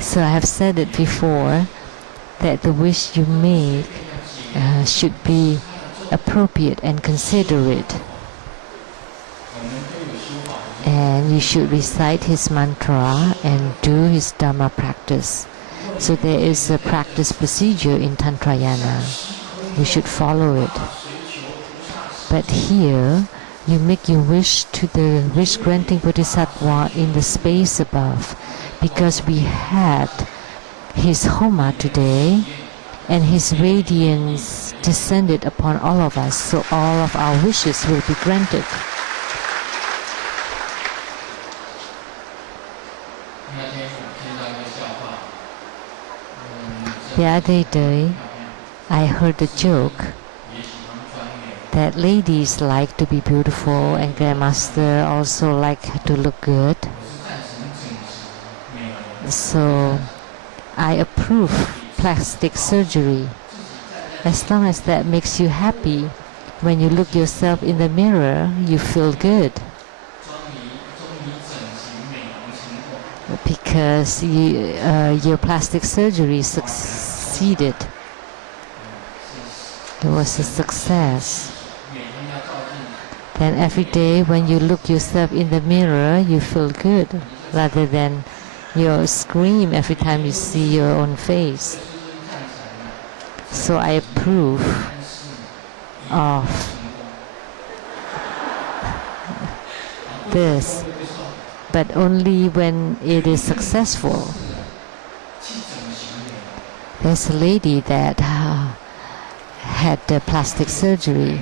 So I have said it before that the wish you make should be appropriate and considerate. And you should recite his mantra and do his Dharma practice. So there is a practice procedure in Tantrayana. You should follow it. But here, you make your wish to the wish-granting Bodhisattva in the space above, because we had his Homa today, and his radiance descended upon all of us, so all of our wishes will be granted. The other day, I heard a joke that ladies like to be beautiful and Grandmaster also like to look good. So I approve plastic surgery as long as that makes you happy. When you look yourself in the mirror, you feel good. Because your plastic surgery succeeded. It was a success. Then every day when you look yourself in the mirror, you feel good, rather than you scream every time you see your own face. So I approve of this, but only when it is successful. There's a lady that had the plastic surgery.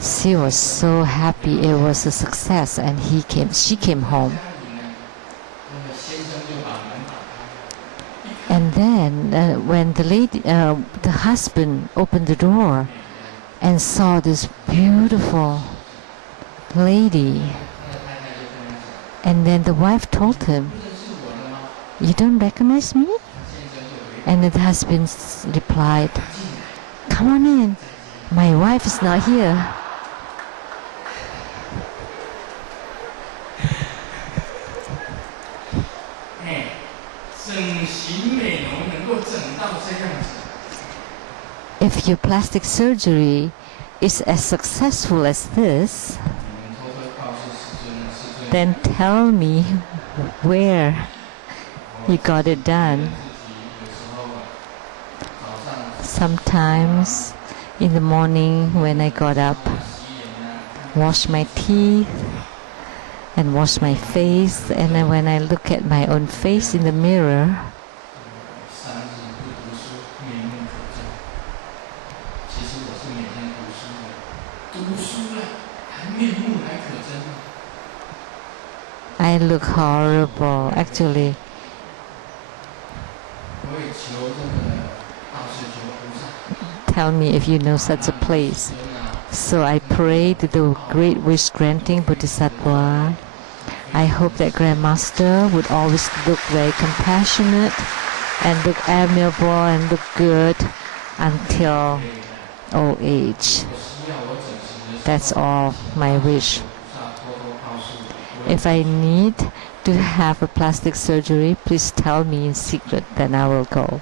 She was so happy it was a success, and she came home. And then when the husband opened the door and saw this beautiful lady, and then the wife told him, "You don't recognize me?" And the husband replied, "Come on in, my wife is not here." If your plastic surgery is as successful as this, then tell me where you got it done. Sometimes in the morning when I got up, wash my teeth and wash my face, and then when I look at my own face in the mirror, I look horrible, actually. Tell me if you know such a place. So I pray to the great wish-granting Bodhisattva. I hope that Grandmaster would always look very compassionate and look amiable and look good until old age. That's all my wish. If I need to have a plastic surgery, please tell me in secret, then I will go.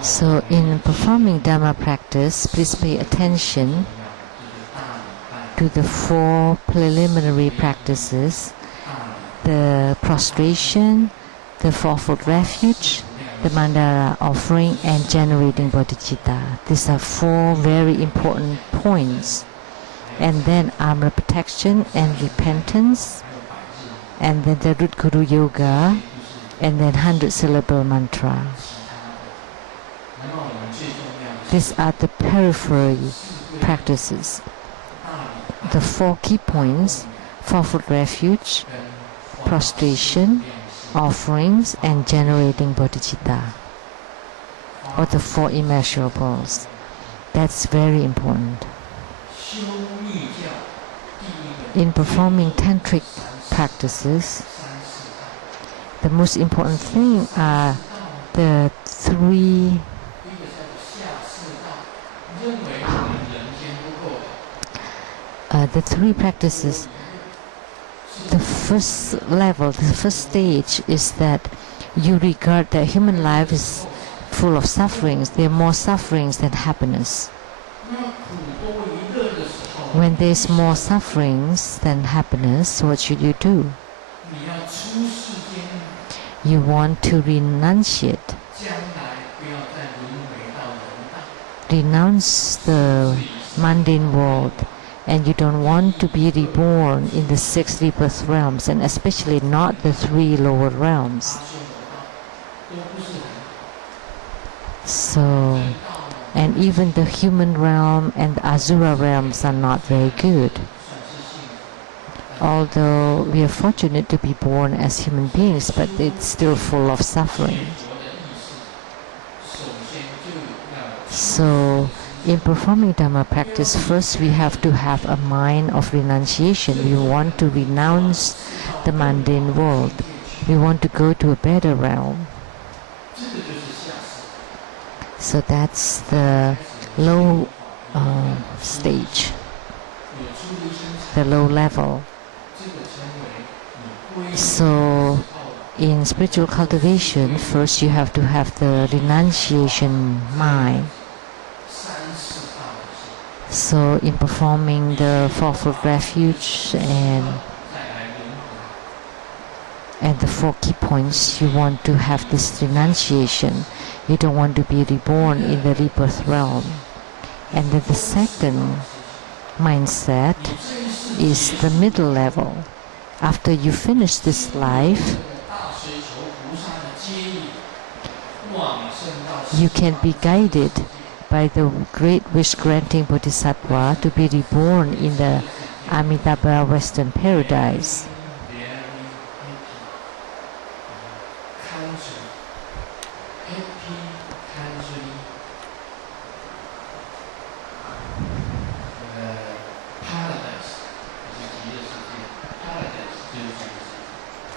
So in performing Dharma practice, please pay attention to the 4 preliminary practices: the prostration, the fourfold refuge, the mandala offering, and generating bodhicitta. These are 4 very important points. And then armor protection and repentance, and then the root guru yoga, and then 100-syllable mantra. These are the periphery practices. The 4 key points: fourfold refuge, prostration, offerings, and generating bodhicitta, or the 4 immeasurables. That's very important. In performing tantric practices, the most important thing are the three practices. The first level, the first stage is that you regard that human life is full of sufferings. There are more sufferings than happiness. When there's more sufferings than happiness, what should you do? You want to renunciate. Renounce the mundane world, and you don't want to be reborn in the 6 rebirth realms, and especially not the 3 lower realms. So, and even the human realm and the Asura realms are not very good. Although we are fortunate to be born as human beings, but it's still full of suffering. So, in performing Dharma practice, first we have to have a mind of renunciation. We want to renounce the mundane world. We want to go to a better realm. So that's the low stage, the low level. So in spiritual cultivation, first you have to have the renunciation mind. So in performing the fourfold refuge and the 4 key points, you want to have this renunciation. You don't want to be reborn in the rebirth realm. And then the second mindset is the middle level. After you finish this life, you can be guided by the great wish-granting Bodhisattva to be reborn in the Amitabha Western Paradise.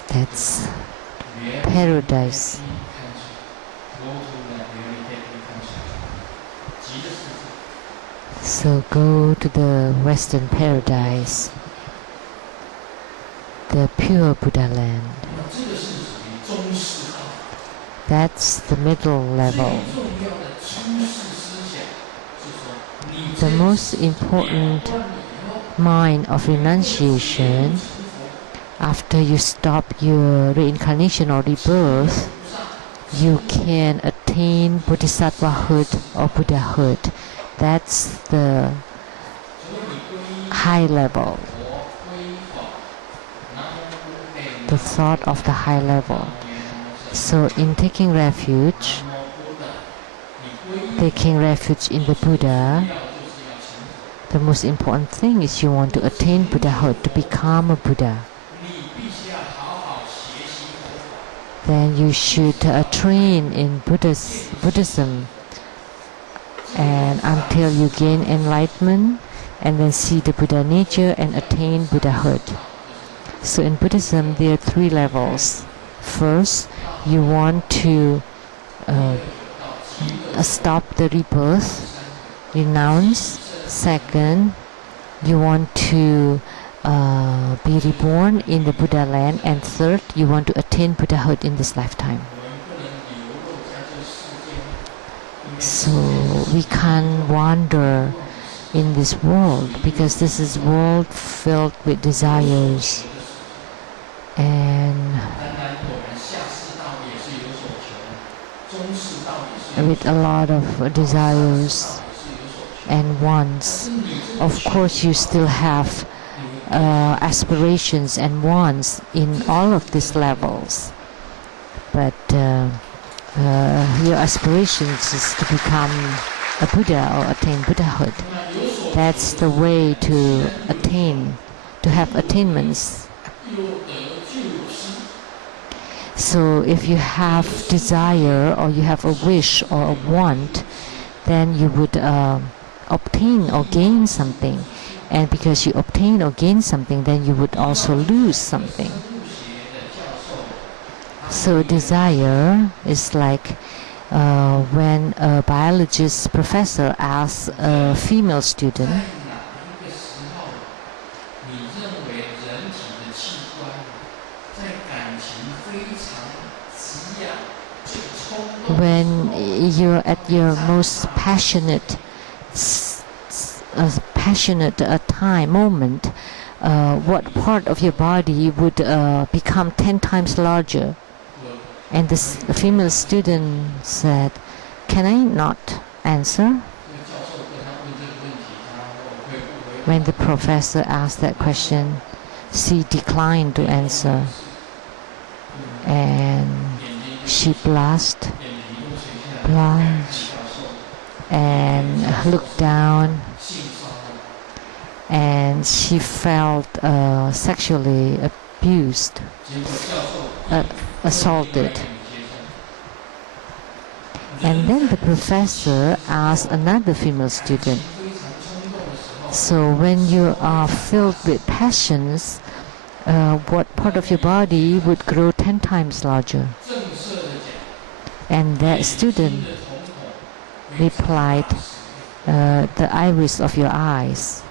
That's paradise. So go to the Western Paradise, the pure Buddha land. That's the middle level. The most important mind of renunciation, after you stop your reincarnation or rebirth, you can attain Bodhisattvahood or Buddhahood. That's the high level, the thought of the high level. So in taking refuge in the Buddha, the most important thing is you want to attain Buddhahood, to become a Buddha. Then you should train in Buddhism, and until you gain enlightenment, and then see the Buddha nature and attain Buddhahood. So in Buddhism, there are 3 levels. First, you want to stop the rebirth, renounce. Second, you want to be reborn in the Buddha land. And third, you want to attain Buddhahood in this lifetime. So we can't wander in this world, because this is world filled with desires, and with a lot of desires and wants. Of course, you still have aspirations and wants in all of these levels, but your aspirations is to become a Buddha or attain Buddhahood. That's the way to attain, to have attainments. So if you have desire, or you have a wish or a want, then you would obtain or gain something. And because you obtain or gain something, then you would also lose something. So desire is like when a biologist professor asks a female student, when you're at your most passionate moment, what part of your body would become 10 times larger? And the female student said, "Can I not answer?" When the professor asked that question, she declined to answer. And she blushed and looked down, and she felt sexually abused, assaulted. And then the professor asked another female student, "So when you are filled with passions, what part of your body would grow 10 times larger?" And that student replied, "The iris of your eyes."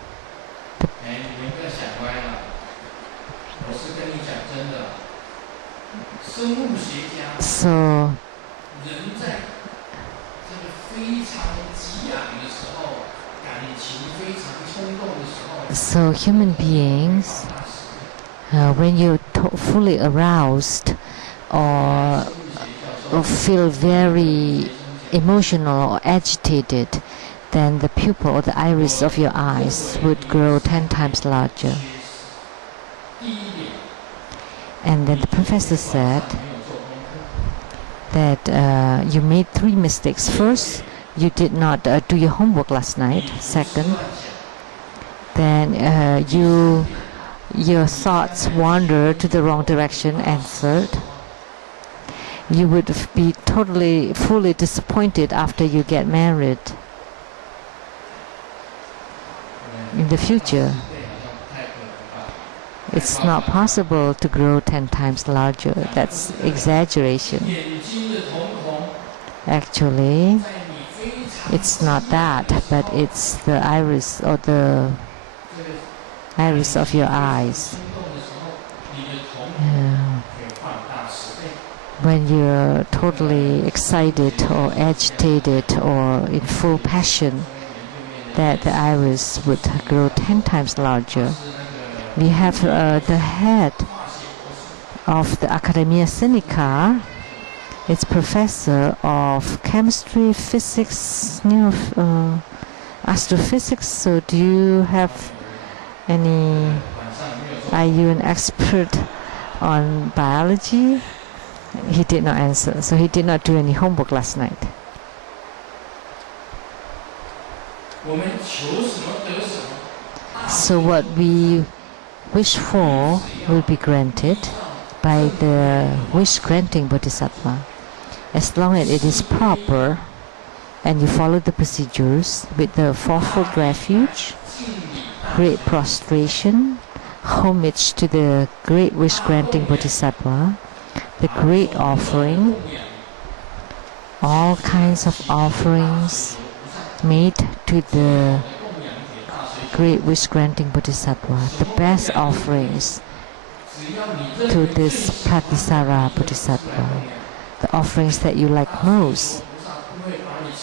So human beings, when you're fully aroused or feel very emotional or agitated, then the pupil or the iris of your eyes would grow 10 times larger. And then the professor said that you made 3 mistakes. First, you did not do your homework last night. Second, then your thoughts wander to the wrong direction. And third, you would be fully disappointed after you get married in the future. It's not possible to grow 10 times larger. That's exaggeration. Actually, it's not that, but it's the iris or the iris of your eyes. When you're totally excited or agitated or in full passion, that the iris would grow 10 times larger. We have the head of the Academia Sinica. It's professor of chemistry, physics, astrophysics. So do you have any, are you an expert on biology? He did not answer, so he did not do any homework last night. So what we wish for will be granted by the wish-granting Bodhisattva, as long as it is proper and you follow the procedures with the fourfold refuge, great prostration, homage to the great wish-granting Bodhisattva, the great offering, all kinds of offerings made to the great wish-granting Bodhisattva, the best offerings to this Pratisara Bodhisattva, the offerings that you like most,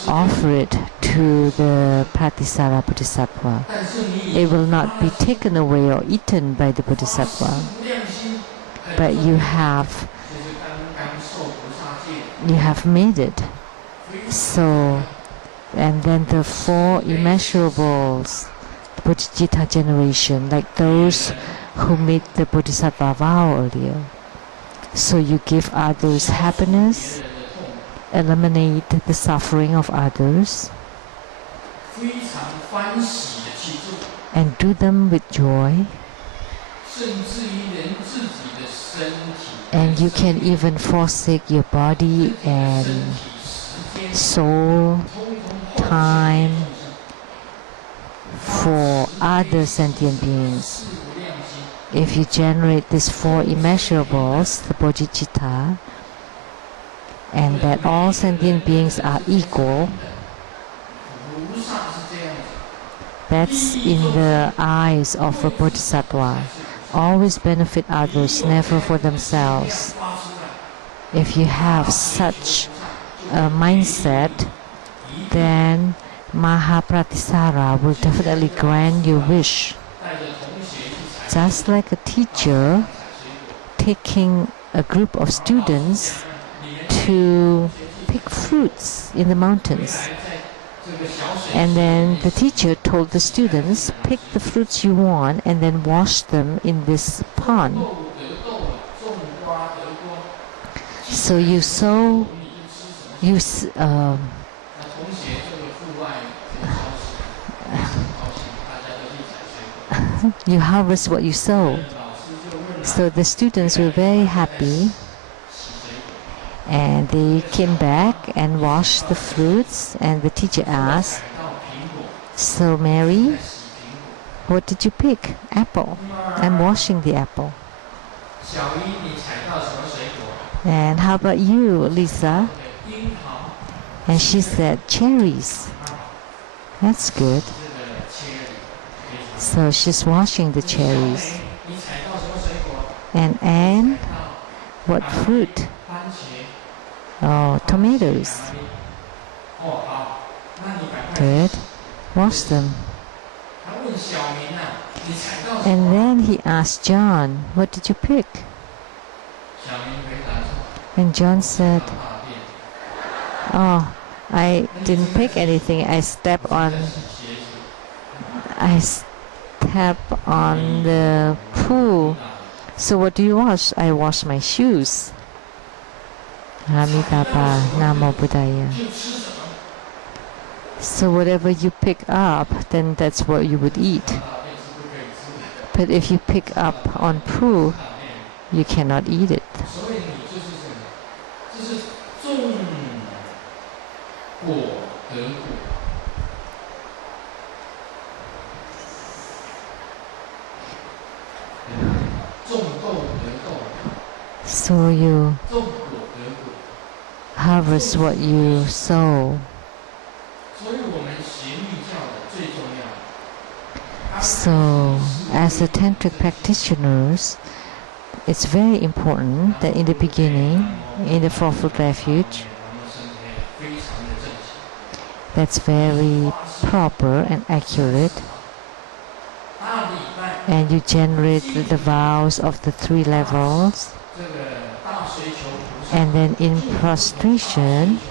offer it to the Pratisara Bodhisattva. It will not be taken away or eaten by the Bodhisattva, but you have made it. So, and then the 4 immeasurables, Bodhicitta generation, like those who made the Bodhisattva vow earlier. So you give others happiness, eliminate the suffering of others, and do them with joy. And you can even forsake your body and soul, time, for other sentient beings. If you generate these 4 immeasurables, the bodhicitta, and that all sentient beings are equal, that's in the eyes of a bodhisattva. Always benefit others, never for themselves. If you have such a mindset, then Mahapratisara will definitely grant your wish. Just like a teacher taking a group of students to pick fruits in the mountains. And then the teacher told the students, pick the fruits you want and then wash them in this pond. So you sow, you harvest what you sow. So the students were very happy, and they came back and washed the fruits, and the teacher asked, so Mary, what did you pick? Apple. I'm washing the apple. And how about you, Lisa? And she said, cherries. That's good. So she's washing the cherries. And Anne, what fruit? Oh, tomatoes. Good. Wash them. And then he asked John, what did you pick? And John said, oh, I didn't pick anything. I stepped on the pool. So what do you wash? I wash my shoes. Amitabha, Namo Buddhaya. So whatever you pick up, then that's what you would eat. But if you pick up on poo, you cannot eat it. So you harvest what you sow. So, as a tantric practitioners, it's very important that in the beginning, in the Fourfold Refuge, that's very proper and accurate, and you generate the vows of the 3 levels, and then in prostration,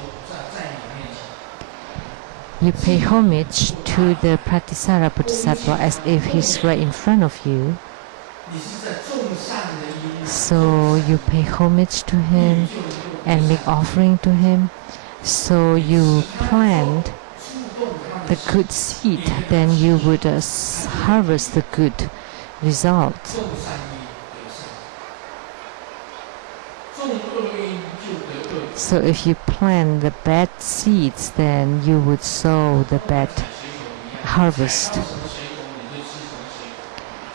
you pay homage to the Pratisara Bodhisattva as if he's right in front of you. So you pay homage to him and make offering to him. So you plant the good seed, then you would harvest the good result. So if you plant the bad seeds, then you would sow the bad harvest.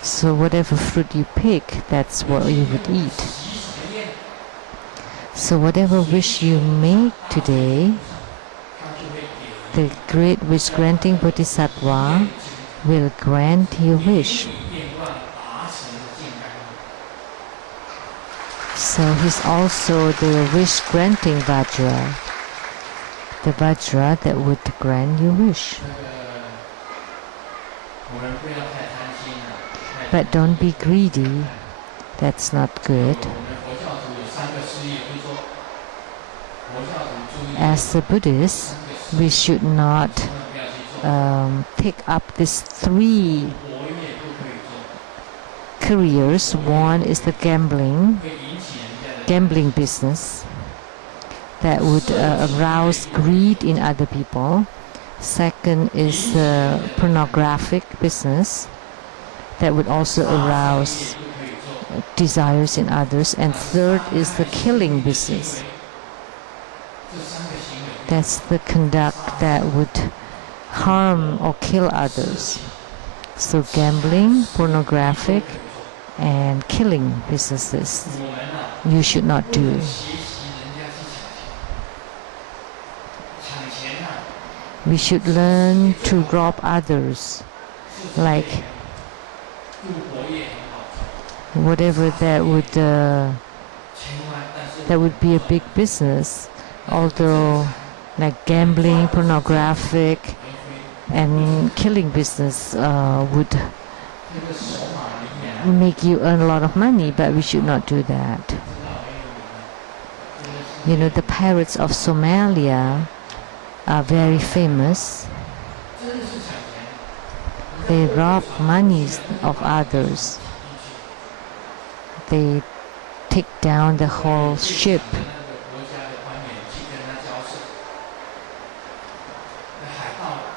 So whatever fruit you pick, that's what you would eat. So whatever wish you make today, the great wish-granting Bodhisattva will grant your wish. So he's also the wish-granting Vajra, the Vajra that would grant your wish. But don't be greedy, that's not good. As a Buddhist, we should not take up these 3 careers. One is the gambling business that would arouse greed in other people. Second is the pornographic business that would also arouse desires in others. And third is the killing business. That's the conduct that would harm or kill others. So gambling, pornographic, and killing businesses you should not do. We should learn to rob others, like whatever that would be a big business, although like gambling, pornographic, and killing business would make you earn a lot of money, but we should not do that. You know, the pirates of Somalia are very famous. They rob money of others. They take down the whole ship.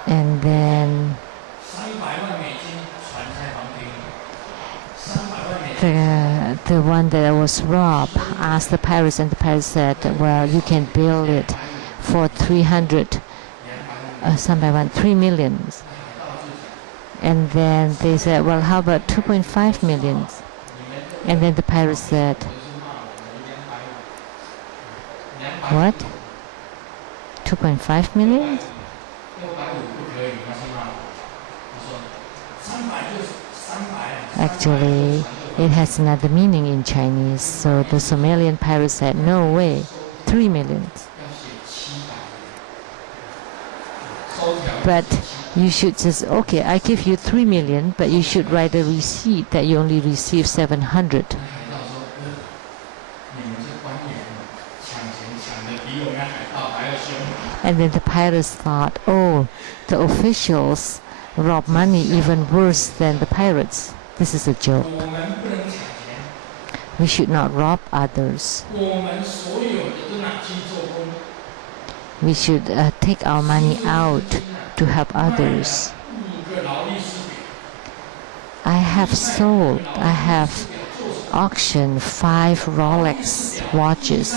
And then the one that was robbed asked the pirates, and the pirates said, well, you can build it for 3 million. And then they said, well, how about 2.5 million? And then the pirates said, what? 2.5 million? Actually, it has another meaning in Chinese. So the Somalian pirates said, no way, 3 million. But you should just, okay, I give you 3 million, but you should write a receipt that you only received 700. And then the pirates thought, oh, the officials rob money even worse than the pirates. This is a joke. We should not rob others. We should take our money out to help others. I have auctioned 5 Rolex watches,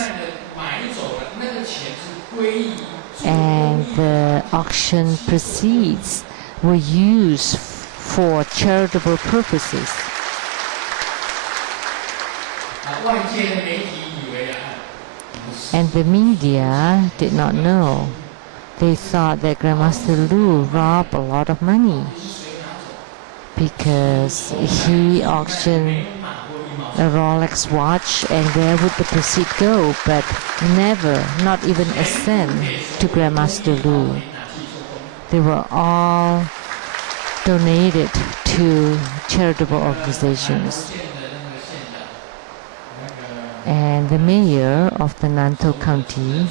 and the auction proceeds were used for charitable purposes. And the media did not know. They thought that Grandmaster Lu robbed a lot of money because he auctioned a Rolex watch, and where would the proceed go? But never, not even a cent, to Grandmaster Lu. They were all donated to charitable organizations. And the mayor of the Nantou County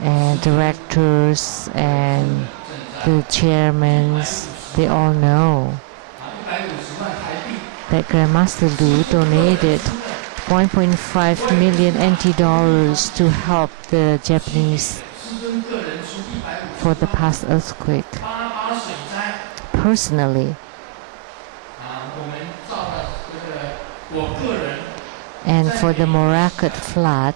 and directors and the chairmen, they all know that Grandmaster Lu donated 1.5 million NT dollars to help the Japanese for the past earthquake. Personally, and for the Morakot flood,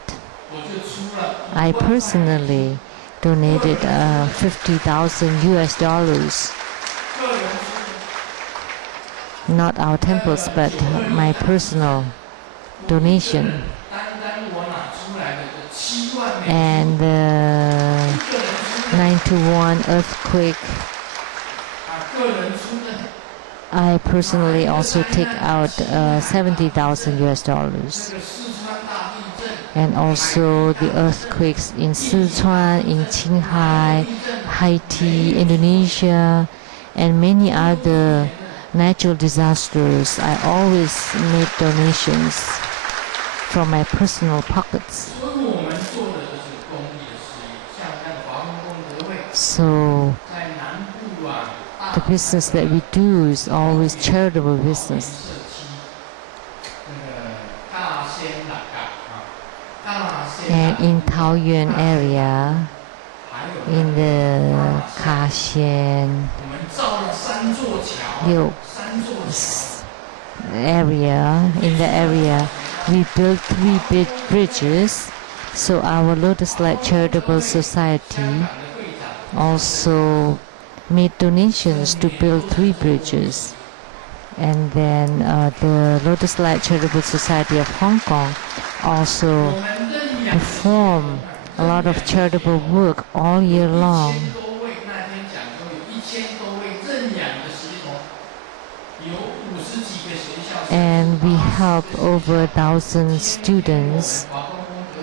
I personally donated 50,000 US dollars. Not our temples, but my personal donation. And the 9/1 earthquake, I personally also take out 70,000 US dollars. And also the earthquakes in Sichuan, in Qinghai, Haiti, Indonesia, and many other natural disasters. I always made donations from my personal pockets. So the business that we do is always charitable business. And in Taoyuan area, in the Kaxian area, we built 3 big bridges. So our Lotus Light Charitable Society also made donations to build 3 bridges. And then the Lotus Light Charitable Society of Hong Kong also perform a lot of charitable work all year long. And we help over 1,000 students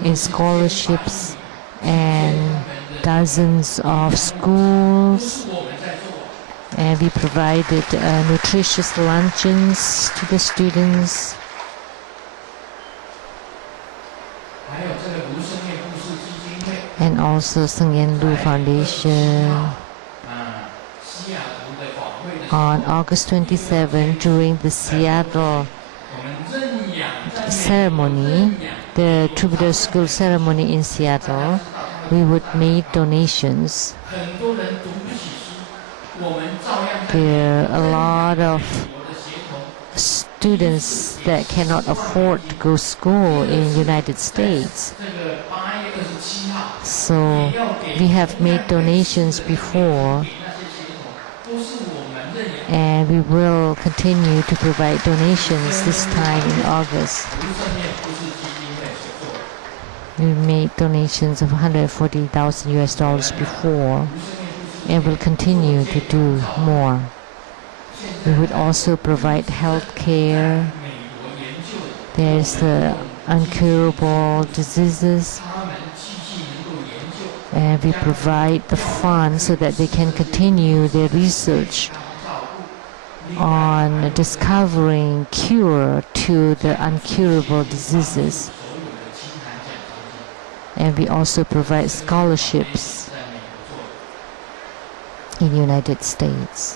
in scholarships and dozens of schools. And we provided nutritious luncheons to the students. And also Sheng-yen Foundation. On August 27, during the Seattle ceremony, the True Buddha School ceremony in Seattle, we would make donations. There are a lot of students that cannot afford to go to school in the United States. So we have made donations before, and we will continue to provide donations this time in August. We made donations of $140,000 before, and will continue to do more. We would also provide health care. There's the incurable diseases, and we provide the funds so that they can continue their research on discovering cure to the incurable diseases. And we also provide scholarships in the United States.